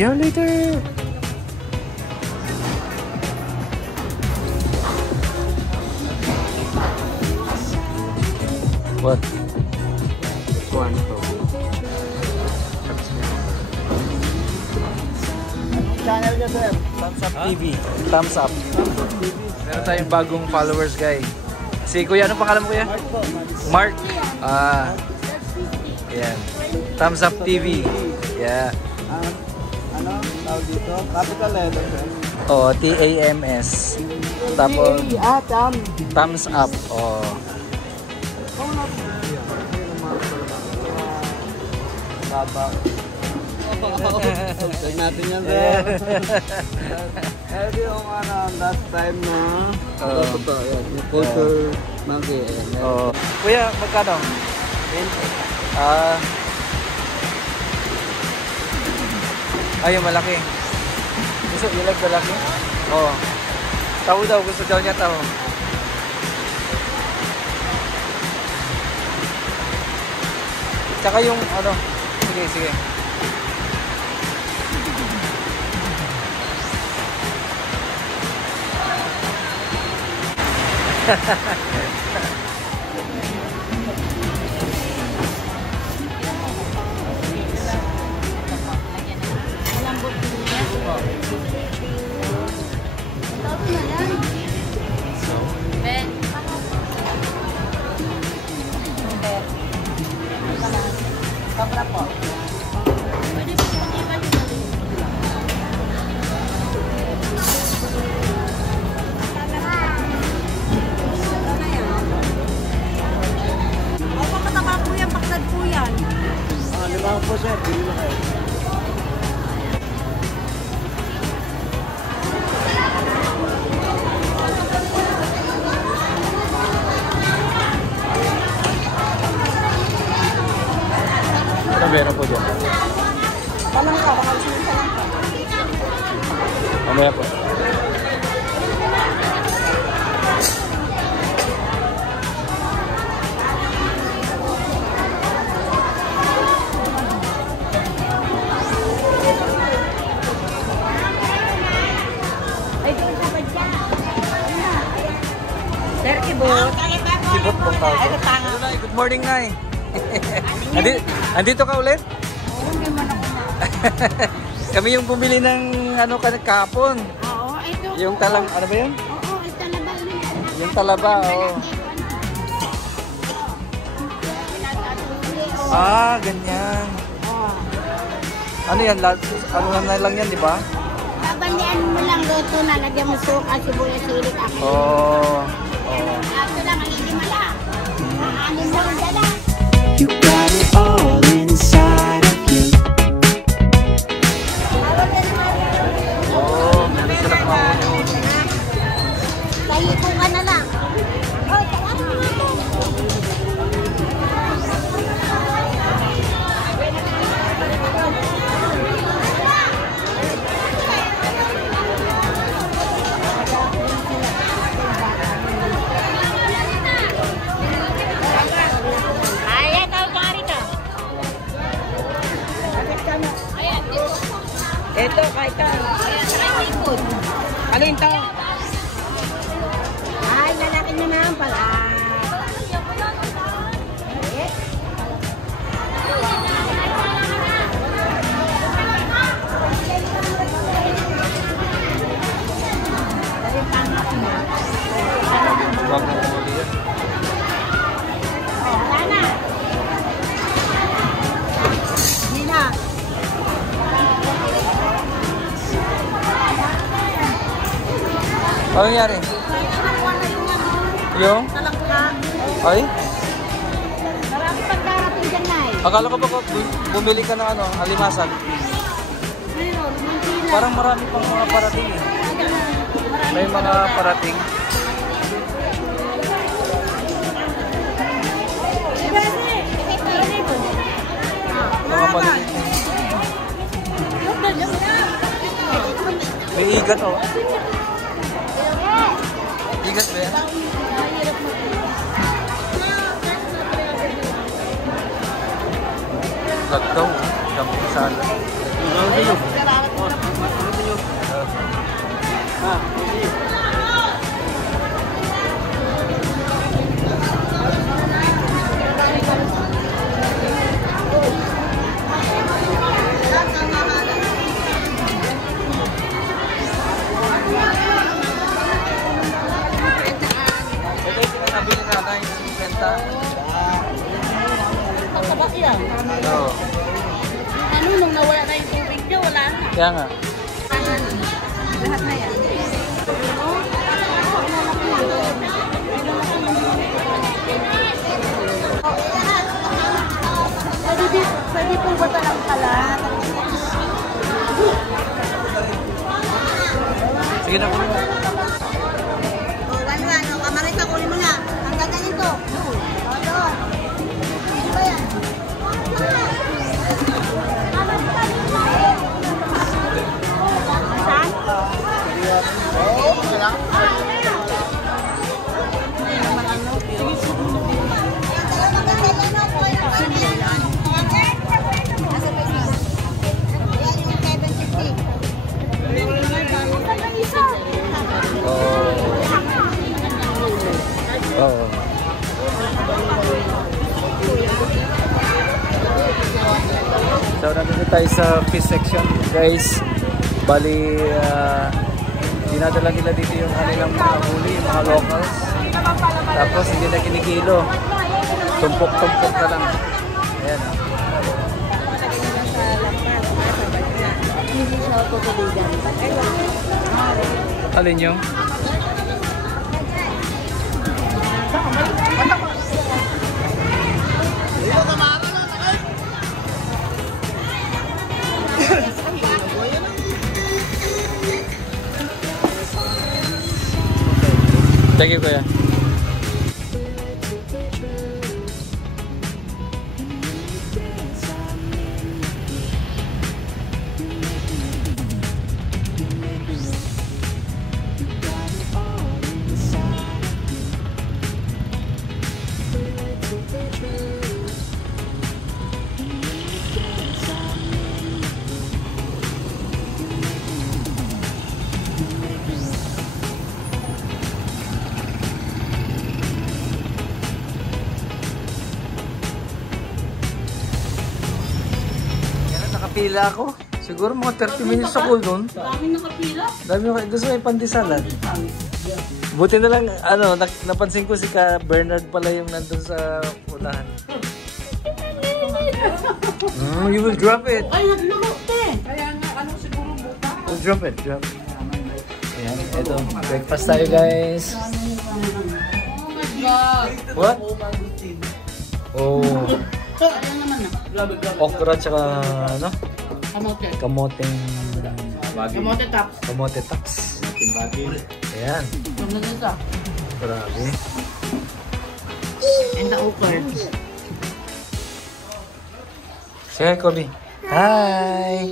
Yeah, later. What? One. Channel ka, sir. Thumbs up TV. Thumbs up. Meron tayong bagong followers, guys. Si Kuya, anong pangalan mo, Kuya? Mark po. Mark. Ah. Ayan. Thumbs up TV. Yeah. Ano? Tawag dito? Capital letter, sir. Oh, TAMS. Tapos thumbs up. Oh. Baba. Check natin yan, sir. Edi yung last time na ito, yan. Yung culture monkey. Oh. Kuya, magkano? 20. Yung malaki. Gusto, you like malaki? Oo. Tao daw, gusto daw niya tao. Tsaka yung ano, sige, sige. Sobra po. Limang po, sir. Bili na kayo. Ano meron po dyan? Talang ka, baka gusto mo talang ka. Mamaya po. Sir, Kibot. Sibot pong tao. Good morning, Nay. Andito ka ulit? Oo, hindi man ako na. Kami yung bumili ng ano kahapon. Oo, ito. Yung talang, ano ba yun? Oo, ito talaba. Yung talaba, oo. Ah, ganyan. Ano yan? Ano na lang yan, di ba? Babandian mo lang luto na, lagyan mo suka, sibuyas, silik, akin. Oo. Ito lang, ang hindi mala. Anin mo lang dala. You got it all inside of you. Oo, meron sila kumakain. Lahiko ka na lang. Hoy, tawag mo ako. Ito, kahit ka. Alin to? Ay, lalaki na naman pala. Wag mo uli yan. Wala na. Hindi na. Ano nangyari? Yung? Talangka. Ay? Marami pang darating dyan na eh. Akala ko ba bumili ka ng ano, alimasan? Mayroon, Manila. Parang marami pang mga parating eh. May mga parating. Mga maliit. May igat oh. Igat ba yan? Lag daw. Dapat sana. Kakaba yan. Oo. Ano, nung nawala na yung tubig niya, wala na. Kaya nga. Lahat na yan. Pwede pong bata lang pala. Sige na po. Ano, kamarin ka, kunin mo na. Ang ganda nito. Doon. Ano ba yan? Saan? Oo. So, nandito tayo sa fish section, guys. Bali, dinadala nila dito yung kanilang mga huli, yung mga locals. Tapos, hindi na kinikilo. Tumpok-tumpok na lang. Ayan. Hindi siya tutubigan. Alin yung? Thank you, kuya. Nakapila ako. Siguro mga 30 minutes ako doon. Daming nakapila. Dami ko. Gusto ko yung pandisalan. Buti na lang, ano, napansin ko si Ka Bernard pala yung nandun sa unahan. You will drop it. Ay, naglulok eh. Kaya nga, ano siguro buka. We'll drop it, drop it. Ayan, ito. Breakfast tayo, guys. Oh my God. What? Oh. Ayan naman na. Okra tsaka, ano? Kamote. Kamoteng... Kamote tops. Kamote tops. Ayan. Yung nagisa. Grabe. And the okra. Say hi, Kobe. Hi!